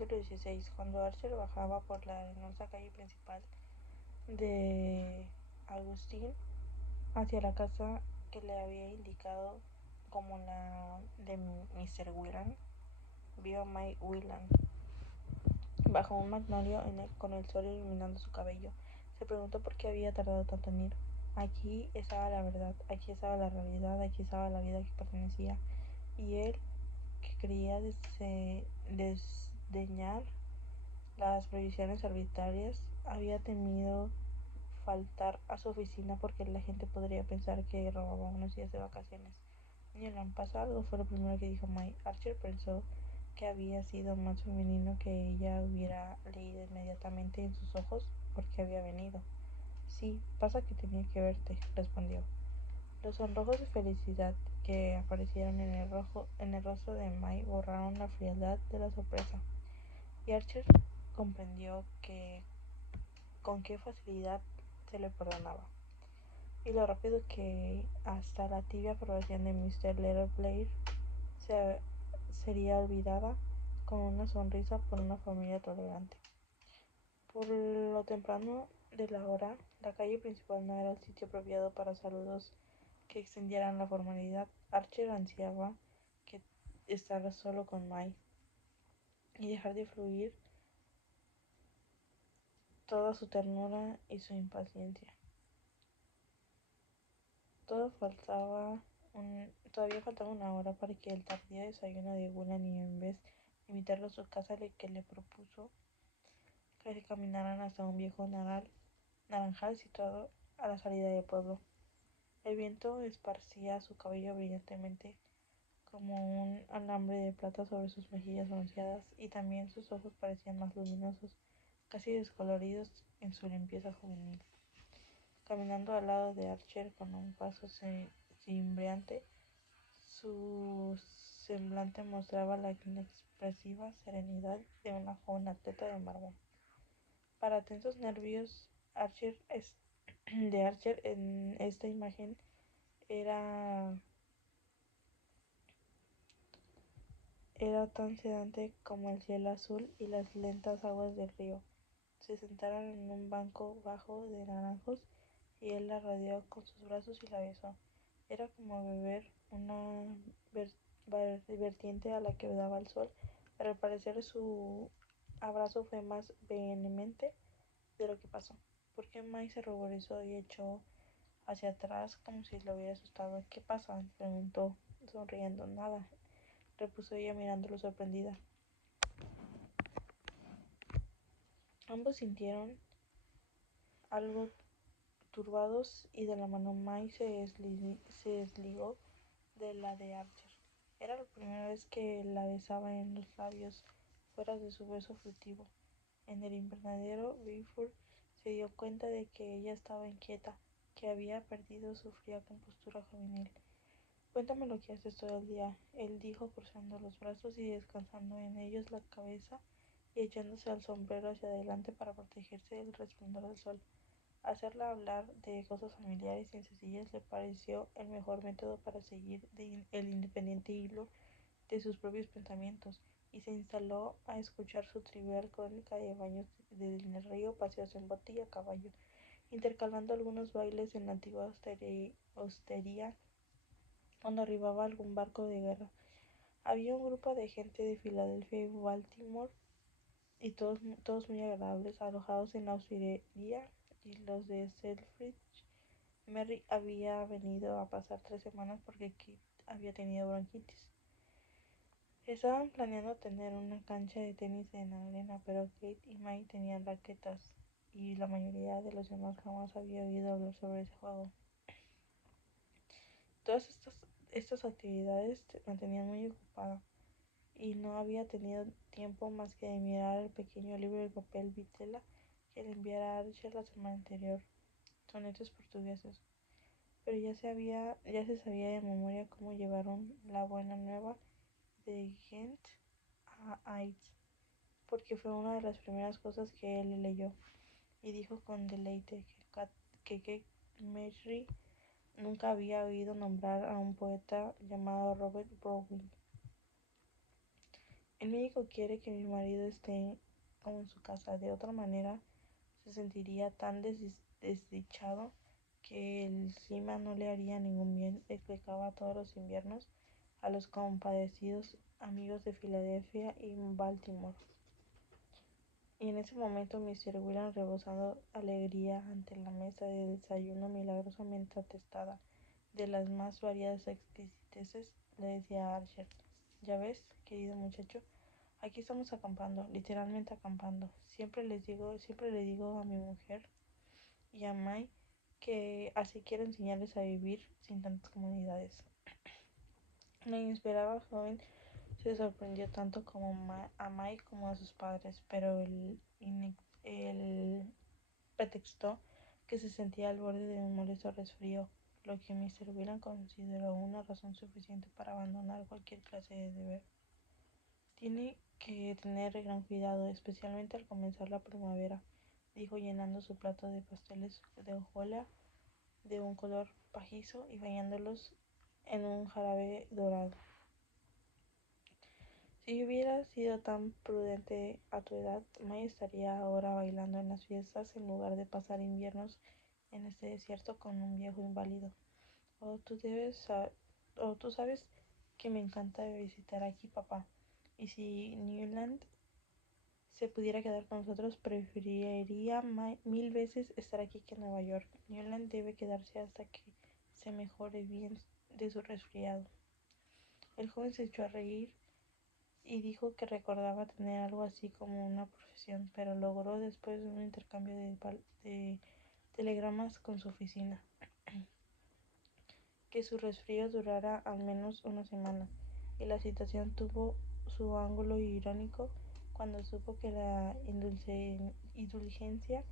Capítulo 16. Cuando Archer bajaba por la arenosa calle principal de Agustín hacia la casa que le había indicado como la de Mr. Whelan, vio a Mike Whelan bajo un magnolio con el sol iluminando su cabello. Se preguntó por qué había tardado tanto en ir. Aquí estaba la verdad, aquí estaba la realidad, aquí estaba la vida que pertenecía. Y él, que creía desdeñar las prohibiciones arbitrarias, había temido faltar a su oficina porque la gente podría pensar que robaba unos días de vacaciones. Newland, ¿pasa algo? Fue lo primero que dijo Mike. Archer pensó que había sido más femenino que ella hubiera leído inmediatamente en sus ojos porque había venido. Sí, pasa que tenía que verte, respondió. Los sonrojos de felicidad que aparecieron en el rostro de Mike borraron la frialdad de la sorpresa, y Archer comprendió con qué facilidad se le perdonaba, y lo rápido que hasta la tibia aprobación de Mr. Letterplayer sería olvidada con una sonrisa por una familia tolerante. Por lo temprano de la hora, la calle principal no era el sitio apropiado para saludos que extendieran la formalidad. Archer ansiaba que estar solo con Mike y dejar de fluir toda su ternura y su impaciencia. Todavía faltaba una hora para que el tardío desayuno de Whelan, y en vez de invitarlo a su casa, que le propuso que se caminaran hasta un viejo naranjal situado a la salida del pueblo. El viento esparcía su cabello brillantemente como un alambre de plata sobre sus mejillas bronceadas, y también sus ojos parecían más luminosos, casi descoloridos en su limpieza juvenil. Caminando al lado de Archer con un paso cimbreante, su semblante mostraba la inexpresiva serenidad de una joven atleta de mármol. Para tensos nervios de Archer, en esta imagen era Era tan sedante como el cielo azul y las lentas aguas del río. Se sentaron en un banco bajo de naranjos, y él la rodeó con sus brazos y la besó. Era como beber una vertiente a la que daba el sol, pero al parecer su abrazo fue más vehemente de lo que pasó, porque Mike se ruborizó y echó hacia atrás como si lo hubiera asustado. ¿Qué pasa?, preguntó, sonriendo. Nada, repuso ella mirándolo sorprendida. Ambos sintieron algo turbados, y de la mano Mike se desligó de la de Archer. Era la primera vez que la besaba en los labios, fuera de su beso furtivo. En el invernadero, Bifford se dio cuenta de que ella estaba inquieta, que había perdido su fría compostura juvenil. Cuéntame lo que haces todo el día, él dijo, cruzando los brazos y descansando en ellos la cabeza y echándose el sombrero hacia adelante para protegerse del resplandor del sol. Hacerla hablar de cosas familiares y sencillas le pareció el mejor método para seguir el independiente hilo de sus propios pensamientos, y se instaló a escuchar su trivial crónica de baños en el río, paseos en bote y a caballo, intercalando algunos bailes en la antigua hostería cuando arribaba algún barco de guerra. Había un grupo de gente de Filadelfia y Baltimore, y todos muy agradables, alojados en la hostería, y los de Selfridge. Mary había venido a pasar 3 semanas porque Kate había tenido bronquitis. Estaban planeando tener una cancha de tenis en la arena, pero Kate y Mike tenían raquetas, y la mayoría de los demás jamás había oído hablar sobre ese juego. Todas estas actividades te mantenían muy ocupada, y no había tenido tiempo más que de mirar el pequeño libro de papel vitela que le enviara a Archer la semana anterior, sonetos portugueses. Pero ya se sabía de memoria cómo llevaron la buena nueva de Ghent a Aix, porque fue una de las primeras cosas que él le leyó, y dijo con deleite que Kate Mary nunca había oído nombrar a un poeta llamado Robert Browning. El médico quiere que mi marido esté como en su casa, de otra manera se sentiría tan desdichado que el clima no le haría ningún bien, explicaba todos los inviernos a los compadecidos amigos de Filadelfia y Baltimore. Y en ese momento Mr. Whelan, rebosando alegría ante la mesa de desayuno milagrosamente atestada de las más variadas exquisiteces, le decía a Archer: «Ya ves, querido muchacho, aquí estamos acampando, literalmente acampando. Siempre le digo a mi mujer y a May que así quiero enseñarles a vivir sin tantas comodidades». La inesperada joven se sorprendió tanto a May como a sus padres, pero él pretextó que se sentía al borde de un molesto resfrío, lo que Mr. Whelan consideró una razón suficiente para abandonar cualquier clase de deber. «Tiene que tener gran cuidado, especialmente al comenzar la primavera», dijo, llenando su plato de pasteles de hojuela de un color pajizo y bañándolos en un jarabe dorado. «Si hubieras sido tan prudente a tu edad, May estaría ahora bailando en las fiestas en lugar de pasar inviernos en este desierto con un viejo inválido. Oh, tú sabes que me encanta visitar aquí, papá. Y si Newland se pudiera quedar con nosotros, preferiría mil veces estar aquí que en Nueva York. Newland debe quedarse hasta que se mejore bien de su resfriado». El joven se echó a reír y dijo que recordaba tener algo así como una profesión, pero logró, después de un intercambio de telegramas con su oficina, que su resfrío durara al menos una semana, y la situación tuvo su ángulo irónico cuando supo que la indulgencia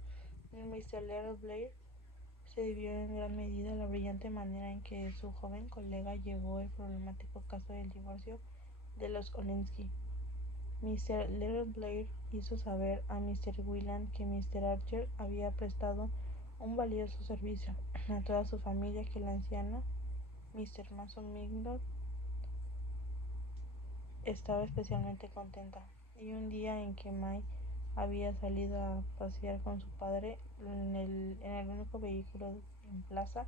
de Mr. Little Blair se debió en gran medida a la brillante manera en que su joven colega llevó el problemático caso del divorcio de los Olenski. Mr. Little Blair hizo saber a Mr. Whelan que Mr. Archer había prestado un valioso servicio a toda su familia, que la anciana Mr. Mason Minglot estaba especialmente contenta, y un día en que May había salido a pasear con su padre en el único vehículo en plaza,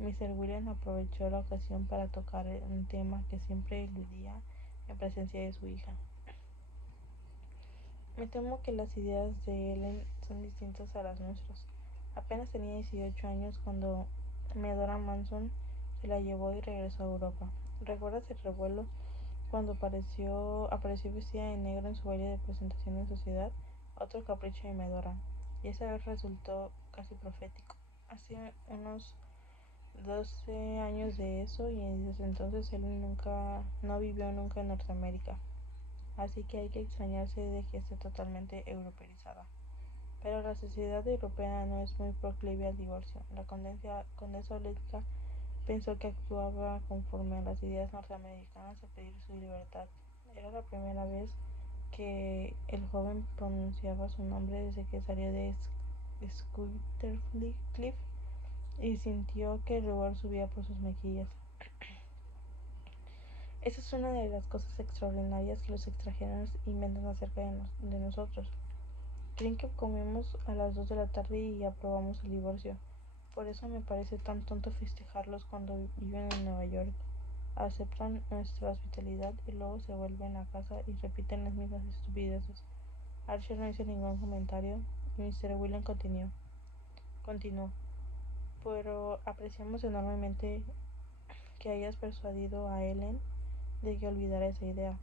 Mr. Whelan aprovechó la ocasión para tocar un tema que siempre eludía en presencia de su hija. «Me temo que las ideas de Ellen son distintas a las nuestras. Apenas tenía 18 años cuando Medora Manson se la llevó y regresó a Europa. ¿Recuerdas el revuelo cuando apareció vestida de negro en su baile de presentación en sociedad? Otro capricho de Medora, y esa vez resultó casi profético. Hace unos 12 años de eso, y desde entonces Ellen no vivió nunca en Norteamérica. Así que hay que extrañarse de que esté totalmente europeizada. Pero la sociedad europea no es muy proclive al divorcio. La condesa Olenska pensó que actuaba conforme a las ideas norteamericanas a pedir su libertad. Era la primera vez que el joven pronunciaba su nombre desde que salió de Schuylercliff, y sintió que el rubor subía por sus mejillas. Esa es una de las cosas extraordinarias que los extranjeros inventan acerca de nosotros. Creen que comemos a las 2 de la tarde y aprobamos el divorcio. Por eso me parece tan tonto festejarlos cuando viven en Nueva York. Aceptan nuestra hospitalidad y luego se vuelven a casa y repiten las mismas estupideces». Archer no hizo ningún comentario y Mr. Whelan continuó: «Pero apreciamos enormemente que hayas persuadido a Ellen de que olvidara esa idea.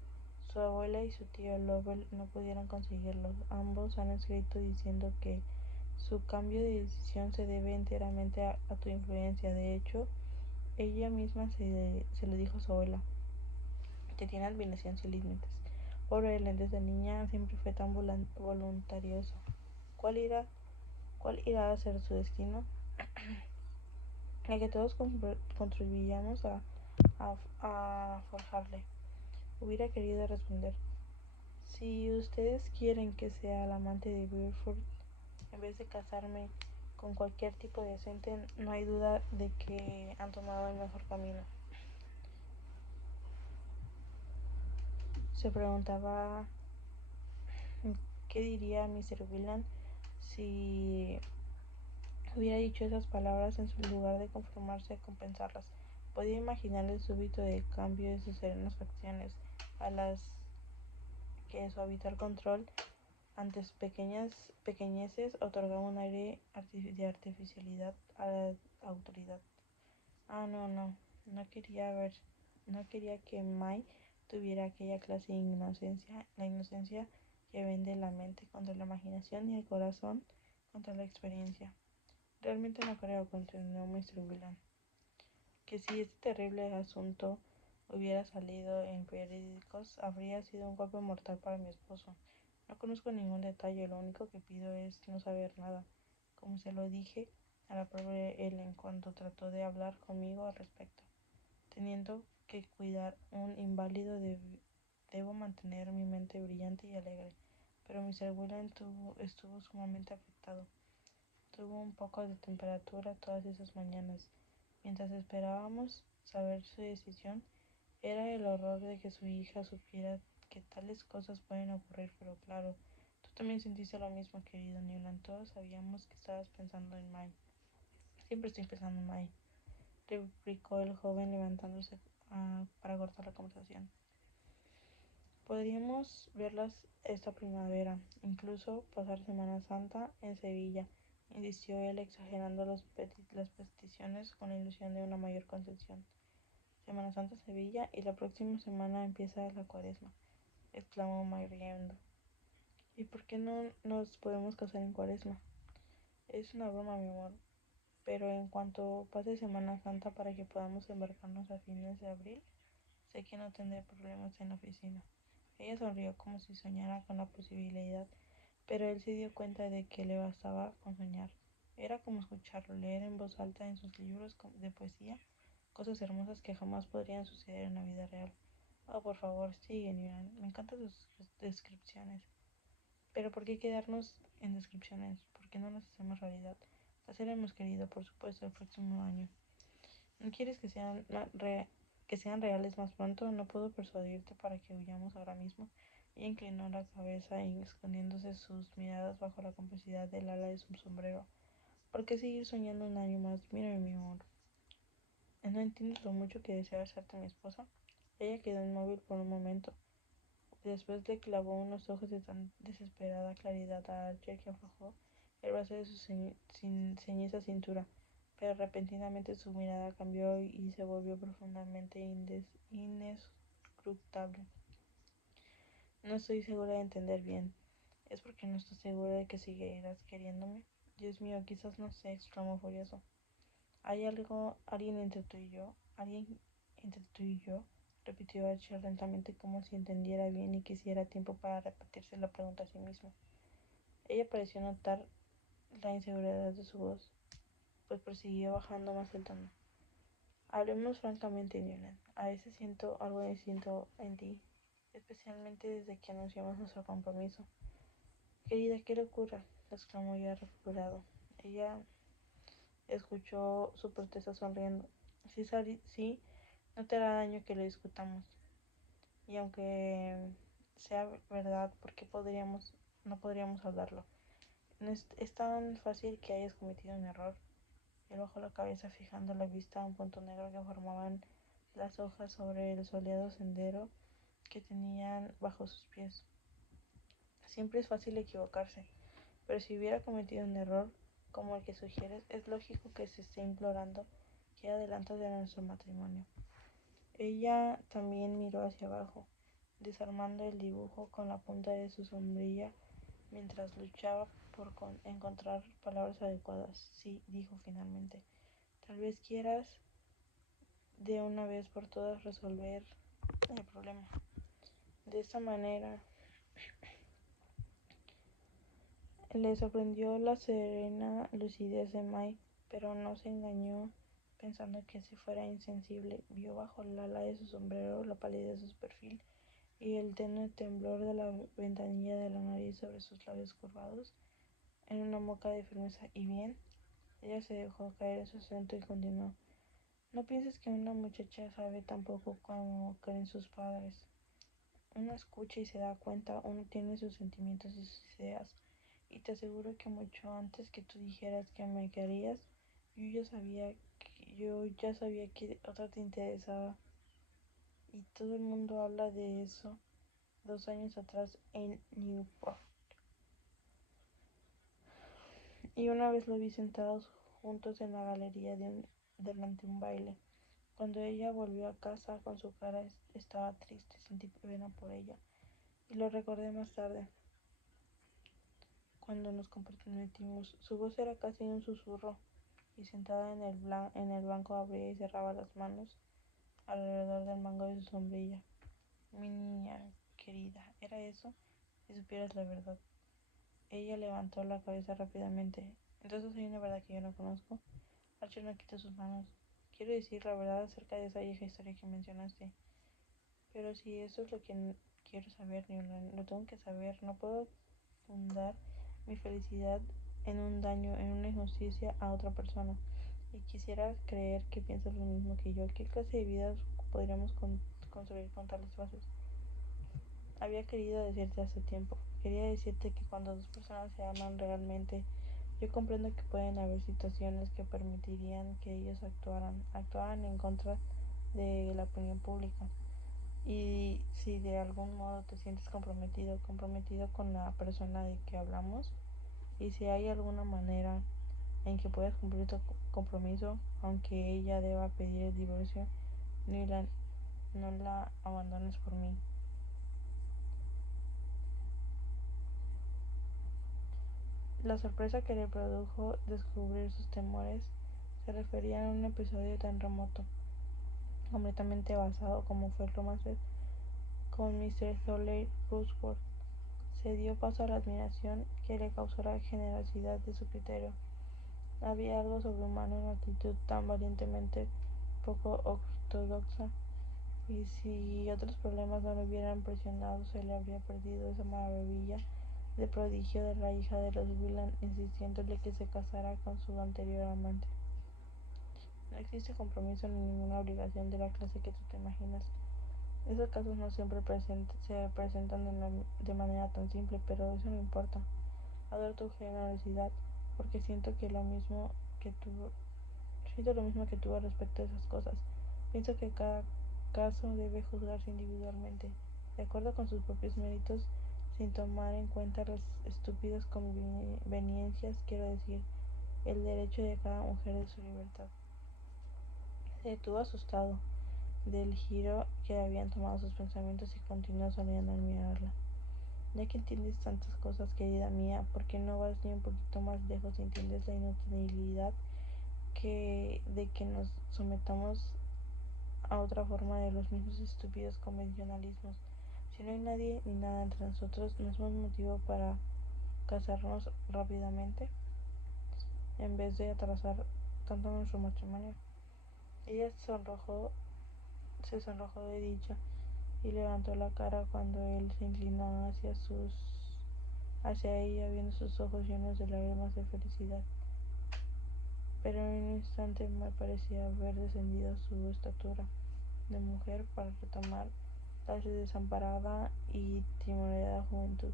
Su abuela y su tío Lovell no pudieron conseguirlo. Ambos han escrito diciendo que su cambio de decisión se debe enteramente a tu influencia. De hecho, ella misma se lo dijo a su abuela. Te tiene admiración sin límites. Pobre Ellen, desde niña siempre fue tan voluntarioso. ¿Cuál irá a ser su destino? El que todos contribuyamos a forjarle». Hubiera querido responder: «Si ustedes quieren que sea el amante de Beaufort en vez de casarme con cualquier tipo decente, no hay duda de que han tomado el mejor camino. Se preguntaba qué diría Mr. Whelan si hubiera dicho esas palabras en su lugar de conformarse con pensarlas. Podía imaginar el súbito de cambio de sus serenas facciones, a las que su habitual control ante sus pequeñeces otorgaba un aire de artificialidad a la autoridad. No, no quería que Mai tuviera aquella clase de inocencia, la inocencia que vende la mente contra la imaginación y el corazón contra la experiencia. Realmente no creo, continuó Mr. Whelan, que si este terrible asunto hubiera salido en periódicos, habría sido un golpe mortal para mi esposo. No conozco ningún detalle, lo único que pido es no saber nada, como se lo dije a la pobre Ellen cuando trató de hablar conmigo al respecto. Teniendo que cuidar un inválido, debo mantener mi mente brillante y alegre. Pero Mr. Whelan estuvo sumamente afectado. Tuvo un poco de temperatura todas esas mañanas. Mientras esperábamos saber su decisión, era el horror de que su hija supiera que tales cosas pueden ocurrir, pero claro, tú también sentiste lo mismo, querido Newland. Todos sabíamos que estabas pensando en May. Siempre estoy pensando en May, replicó el joven levantándose para cortar la conversación. Podríamos verlas esta primavera, incluso pasar Semana Santa en Sevilla, insistió él, exagerando las peticiones con la ilusión de una mayor concesión. Semana Santa en Sevilla y la próxima semana empieza la Cuaresma, exclamó May riendo. ¿Y por qué no nos podemos casar en Cuaresma? Es una broma, mi amor, pero en cuanto pase Semana Santa para que podamos embarcarnos a fines de abril, sé que no tendré problemas en la oficina. Ella sonrió como si soñara con la posibilidad, pero él se dio cuenta de que le bastaba con soñar. Era como escucharlo leer en voz alta en sus libros de poesía cosas hermosas que jamás podrían suceder en la vida real. Oh, por favor, sigue, Niran. Me encantan sus descripciones. Pero ¿por qué quedarnos en descripciones? ¿Por qué no las hacemos realidad? Las haremos, querido, por supuesto, el próximo año. ¿No quieres que sean reales más pronto? No puedo persuadirte para que huyamos ahora mismo. Ella inclinó la cabeza y escondiéndose sus miradas bajo la complicidad del ala de su sombrero. ¿Por qué seguir soñando un año más? Mírame, mi amor. ¿No entiendes lo mucho que deseo hacerte mi esposa? Ella quedó inmóvil por un momento. Después le clavó unos ojos de tan desesperada claridad a Archer que aflojó el brazo de su ceñiza cintura, pero repentinamente su mirada cambió y se volvió profundamente inescrutable. No estoy segura de entender bien. ¿Es porque no estoy segura de que seguirás queriéndome? Dios mío, quizás no sé, exclamó furioso. Alguien entre tú y yo, alguien entre tú y yo, repitió Archer lentamente como si entendiera bien y quisiera tiempo para repetirse la pregunta a sí mismo. Ella pareció notar la inseguridad de su voz, pues prosiguió bajando más el tono. Hablemos francamente, Newland. A veces siento algo distinto en ti, especialmente desde que anunciamos nuestro compromiso. Querida, qué locura, exclamó ya recuperado. Ella escuchó su protesta sonriendo. Sí, no te hará daño que lo discutamos. Y aunque sea verdad, ¿por qué no podríamos hablarlo? No es tan fácil que hayas cometido un error. Él bajó la cabeza fijando la vista a un punto negro que formaban las hojas sobre el soleado sendero que tenían bajo sus pies. Siempre es fácil equivocarse, pero si hubiera cometido un error como el que sugieres, es lógico que se esté implorando que adelanto de nuestro matrimonio. Ella también miró hacia abajo, desarmando el dibujo con la punta de su sombrilla mientras luchaba por encontrar palabras adecuadas. Sí, dijo finalmente. Tal vez quieras de una vez por todas resolver el problema. De esta manera le sorprendió la serena lucidez de Mai, pero no se engañó pensando que si fuera insensible. Vio bajo el ala de su sombrero la palidez de su perfil y el tenue temblor de la ventanilla de la nariz sobre sus labios curvados en una mueca de firmeza. ¿Y bien? Ella se dejó caer en su asiento y continuó. No pienses que una muchacha sabe tan poco como creen sus padres. uno escucha y se da cuenta, uno tiene sus sentimientos y sus ideas. Y te aseguro que mucho antes que tú dijeras que me querías, yo ya sabía que otra te interesaba. Y todo el mundo habla de eso 2 años atrás en Newport. Y una vez lo vi sentados juntos en la galería delante de un baile. Cuando ella volvió a casa con su cara estaba triste, sentí pena por ella. Y lo recordé más tarde, cuando nos comprometimos. Su voz era casi un susurro, y sentada en el banco abría y cerraba las manos alrededor del mango de su sombrilla. Mi niña querida, ¿era eso? Si supieras la verdad. Ella levantó la cabeza rápidamente. Entonces hay una verdad que yo no conozco. Archer no quitó sus manos. Quiero decir la verdad acerca de esa vieja historia que mencionaste. Pero si eso es lo que quiero saber, Newland, lo tengo que saber. No puedo fundar mi felicidad en un daño, en una injusticia a otra persona. Y quisiera creer que piensas lo mismo que yo. ¿Qué clase de vida podríamos construir con tales bases? Había querido decirte hace tiempo. Quería decirte que cuando dos personas se aman realmente, yo comprendo que pueden haber situaciones que permitirían que ellos actuaran en contra de la opinión pública. Y si de algún modo te sientes comprometido con la persona de que hablamos, y si hay alguna manera en que puedas cumplir tu compromiso, aunque ella deba pedir el divorcio, no la abandones por mí. La sorpresa que le produjo descubrir sus temores se refería a un episodio tan remoto, completamente basado como fue el romance con Mr. Thornley Roseworth. Se dio paso a la admiración que le causó la generosidad de su criterio. Había algo sobrehumano en la actitud tan valientemente poco ortodoxa, y si otros problemas no le hubieran presionado, se le habría perdido esa maravilla de prodigio de la hija de los Whelan, insistiéndole que se casara con su anterior amante. No existe compromiso ni ninguna obligación de la clase que tú te imaginas. Esos casos no siempre se presentan de manera tan simple, pero eso no importa. Adoro tu generosidad, porque siento lo mismo que tú respecto a esas cosas. Pienso que cada caso debe juzgarse individualmente, de acuerdo con sus propios méritos, sin tomar en cuenta las estúpidas conveniencias, quiero decir, el derecho de cada mujer de su libertad. Se detuvo asustado del giro que habían tomado sus pensamientos y continuó sonriendo al mirarla. Ya que entiendes tantas cosas, querida mía, ¿por qué no vas ni un poquito más lejos y entiendes la inutilidad de que nos sometamos a otra forma de los mismos estúpidos convencionalismos? Si no hay nadie ni nada entre nosotros, ¿no es un motivo para casarnos rápidamente en vez de atrasar tanto nuestro matrimonio? Ella se sonrojó de dicha y levantó la cara cuando él se inclinó hacia ella, viendo sus ojos llenos de lágrimas de felicidad. Pero en un instante me parecía haber descendido su estatura de mujer para retomar la desamparada y timorada juventud.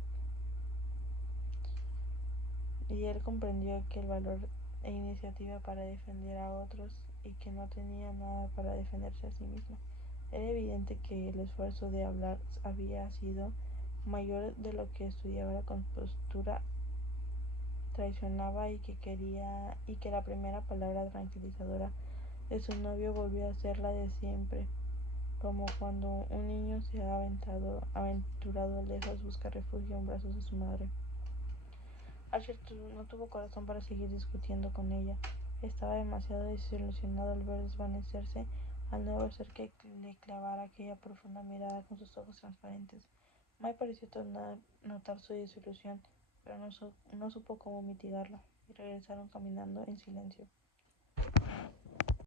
Y él comprendió que el valor e iniciativa para defender a otros, y que no tenía nada para defenderse a sí mismo. Era evidente que el esfuerzo de hablar había sido mayor de lo que estudiaba la compostura traicionaba, y que la primera palabra tranquilizadora de su novio volvió a ser la de siempre, como cuando un niño se ha aventurado lejos busca refugio en brazos de su madre. Archer no tuvo corazón para seguir discutiendo con ella. Estaba demasiado desilusionado al ver desvanecerse al nuevo ser que le clavara aquella profunda mirada con sus ojos transparentes. May pareció notar su desilusión, pero no supo cómo mitigarla, y regresaron caminando en silencio.